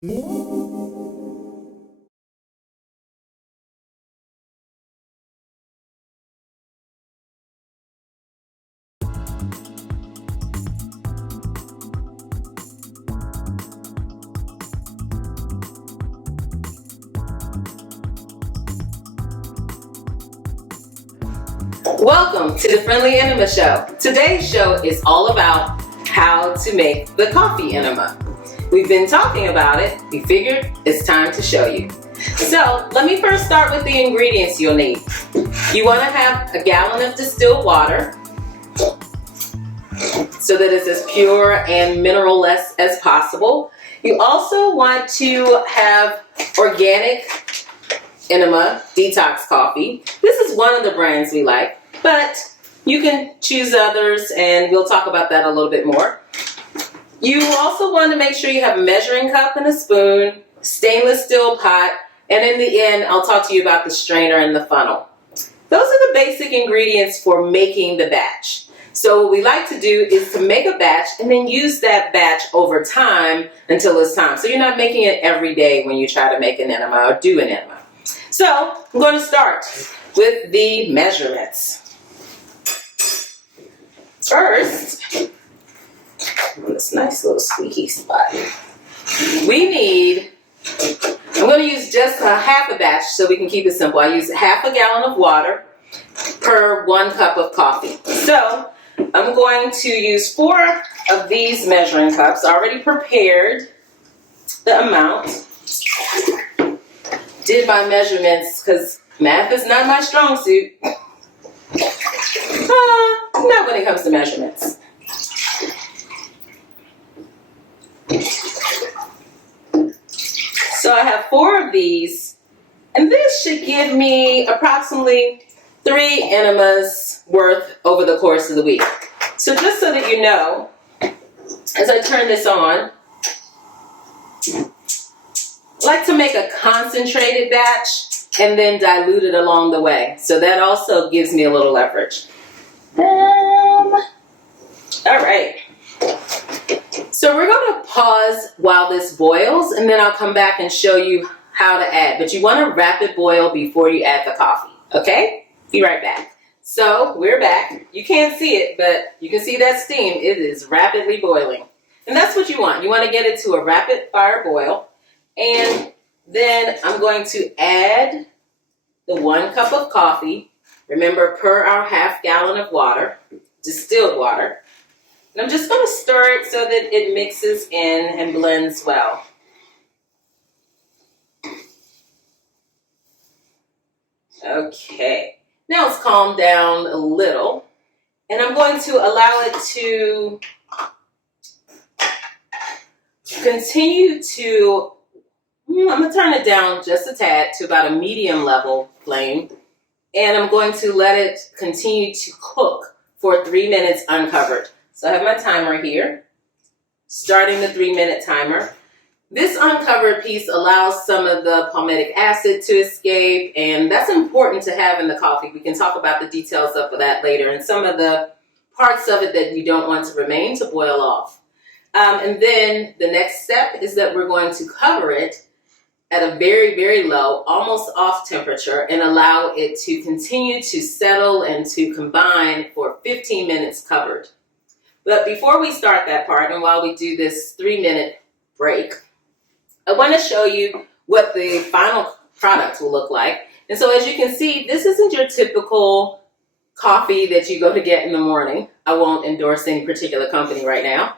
Welcome to the Friendly Enema Show. Today's show is all about how to make the coffee enema. We've been talking about it. We figured it's time to show you. So let me first start with the ingredients you'll need. You want to have a gallon of distilled water so that it's as pure and mineral-less as possible. You also want to have organic Enema detox coffee. This is one of the brands we like, but you can choose others and we'll talk about that a little bit more. You also want to make sure you have a measuring cup and a spoon, stainless steel pot, and in the end, I'll talk to you about the strainer and the funnel. Those are the basic ingredients for making the batch. So what we like to do is to make a batch and then use that batch over time until it's time. So you're not making it every day when you try to make an enema or do an enema. So I'm going to start with the measurements. First, on this nice little squeaky spot, we need, I'm going to use just a half a batch so we can keep it simple. I use half a gallon of water per 1 cup of coffee. So I'm going to use 4 of these measuring cups, already prepared the amount. Did my measurements because math is not my strong suit. Not when it comes to measurements. So I have 4 of these, and this should give me approximately 3 enemas worth over the course of the week. So just so that you know, as I turn this on, I like to make a concentrated batch and then dilute it along the way. So that also gives me a little leverage. All right. So we're going to pause while this boils and then I'll come back and show you how to add. But you want to rapid boil before you add the coffee. Okay? Be right back. So we're back. You can't see it, but you can see that steam. It is rapidly boiling. And that's what you want. You want to get it to a rapid fire boil. And then I'm going to add the 1 cup of coffee. Remember, per our half gallon of water, distilled water. And I'm just going to stir it so that it mixes in and blends well. Okay. Now it's calmed down a little. And I'm going to allow it to continue to, I'm going to turn it down just a tad to about a medium level flame. And I'm going to let it continue to cook for 3 minutes uncovered. So I have my timer here, starting the 3-minute timer. This uncovered piece allows some of the palmitic acid to escape, and that's important to have in the coffee. We can talk about the details of that later, and some of the parts of it that you don't want to remain to boil off. And then the next step is that we're going to cover it at a very, very low, almost off temperature, and allow it to continue to settle and to combine for 15 minutes covered. But before we start that part, and while we do this 3-minute break, I want to show you what the final product will look like. And so as you can see, this isn't your typical coffee that you go to get in the morning. I won't endorse any particular company right now,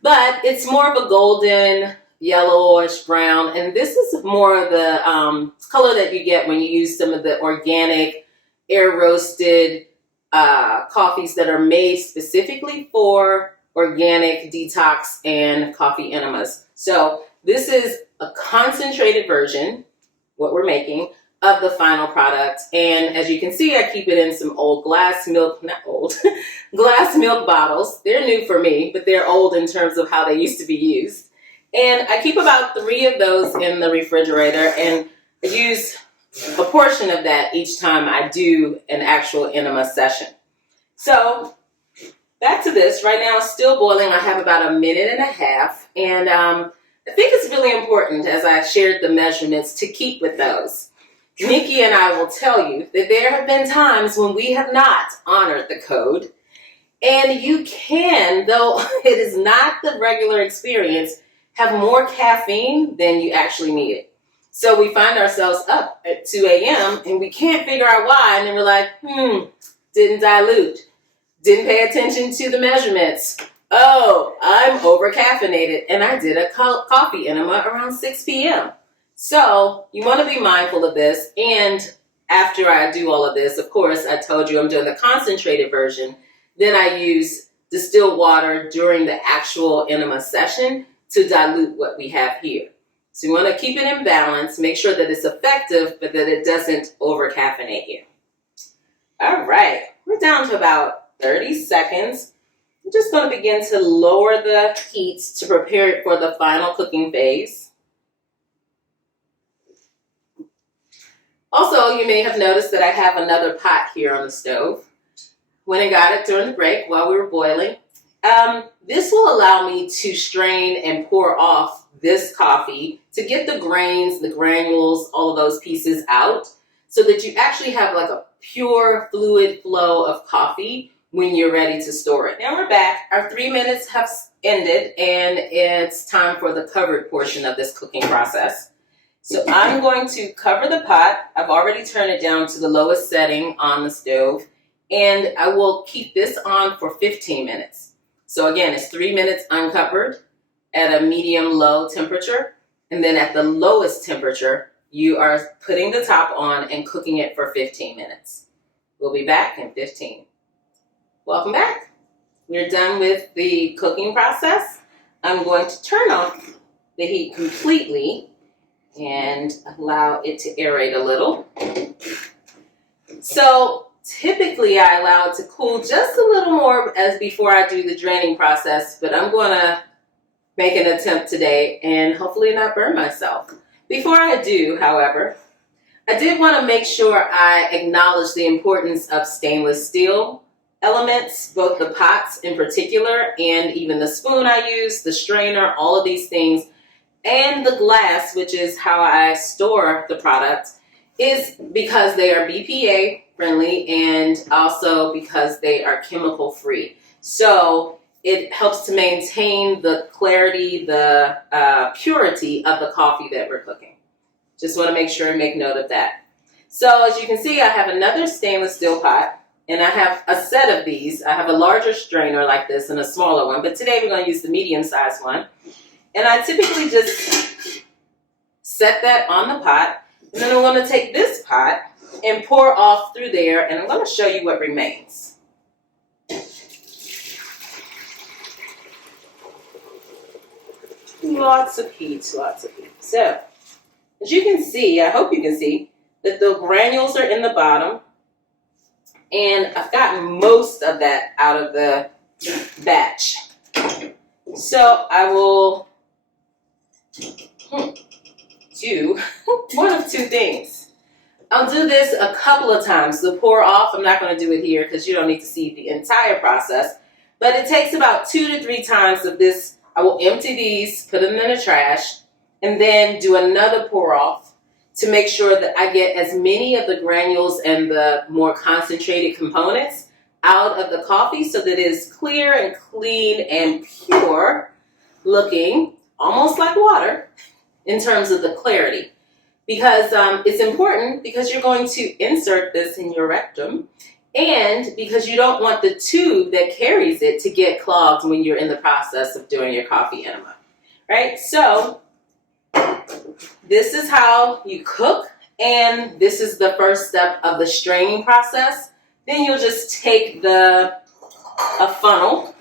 but it's more of a golden yellowish brown, and this is more of the color that you get when you use some of the organic air roasted coffees that are made specifically for organic detox and coffee enemas. So this is a concentrated version, what we're making, of the final product. And as you can see, I keep it in some old glass milk, not old, glass milk bottles. They're new for me, but they're old in terms of how they used to be used. And I keep about 3 of those in the refrigerator, and I use a portion of that each time I do an actual enema session. So back to this. Right now it's still boiling. I have about 1.5 minutes, and I think it's really really important, as I shared the measurements, to keep with those. Nikki and I will tell you that there have been times when we have not honored the code, and you can, though it is not the regular experience, have more caffeine than you actually need. So we find ourselves up at 2 a.m. and we can't figure out why, and then we're like, didn't dilute, didn't pay attention to the measurements. Oh, I'm over caffeinated, and I did a coffee enema around 6 p.m. So you want to be mindful of this. And after I do all of this, of course, I told you I'm doing the concentrated version. Then I use distilled water during the actual enema session to dilute what we have here. So you want to keep it in balance, make sure that it's effective, but that it doesn't over caffeinate you. All right, we're down to about 30 seconds. I'm just going to begin to lower the heat to prepare it for the final cooking phase. Also, you may have noticed that I have another pot here on the stove. When I got it during the break while we were boiling. This will allow me to strain and pour off this coffee to get the grains, the granules, all of those pieces out so that you actually have like a pure fluid flow of coffee when you're ready to store it. Now we're back. Our 3 minutes have ended and it's time for the covered portion of this cooking process. So I'm going to cover the pot. I've already turned it down to the lowest setting on the stove, and I will keep this on for 15 minutes. So again, it's 3 minutes uncovered at a medium-low temperature, and then at the lowest temperature, you are putting the top on and cooking it for 15 minutes. We'll be back in 15. Welcome back. We're done with the cooking process. I'm going to turn off the heat completely and allow it to aerate a little. So typically I allow it to cool just a little more as before I do the draining process, but I'm going to make an attempt today and hopefully not burn myself. Before I do, however, I did want to make sure I acknowledge the importance of stainless steel elements, both the pots in particular and even the spoon I use, the strainer, all of these things, and the glass, which is how I store the product, is because they are BPA friendly and also because they are chemical free. So it helps to maintain the clarity, the purity of the coffee that we're cooking. Just want to make sure and make note of that. So as you can see, I have another stainless steel pot, and I have a set of these. I have a larger strainer like this and a smaller one, but today we're going to use the medium-sized one. And I typically just set that on the pot, and then I'm going to take this pot and pour off through there, and I'm going to show you what remains. Lots of heat, lots of heat. So, as you can see, I hope you can see, that the granules are in the bottom, and I've gotten most of that out of the batch. So I will do one of two things. I'll do this a couple of times. The pour off, I'm not going to do it here because you don't need to see the entire process, but it takes about 2 to 3 times of this. I will empty these, put them in the trash, and then do another pour off to make sure that I get as many of the granules and the more concentrated components out of the coffee so that it is clear and clean and pure looking, almost like water, in terms of the clarity. Because it's important because you're going to insert this in your rectum, and because you don't want the tube that carries it to get clogged when you're in the process of doing your coffee enema, right? So this is how you cook, and this is the first step of the straining process. Then you'll just take a funnel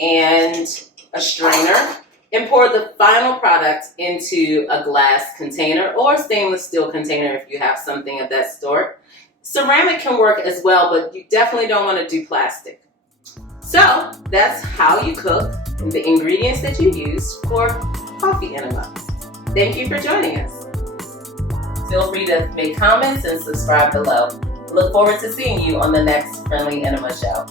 and a strainer and pour the final product into a glass container or stainless steel container if you have something of that sort. Ceramic can work as well, but you definitely don't want to do plastic. So that's how you cook and the ingredients that you use for coffee enema. Thank you for joining us. Feel free to make comments and subscribe below. Look forward to seeing you on the next Friendly Enema show.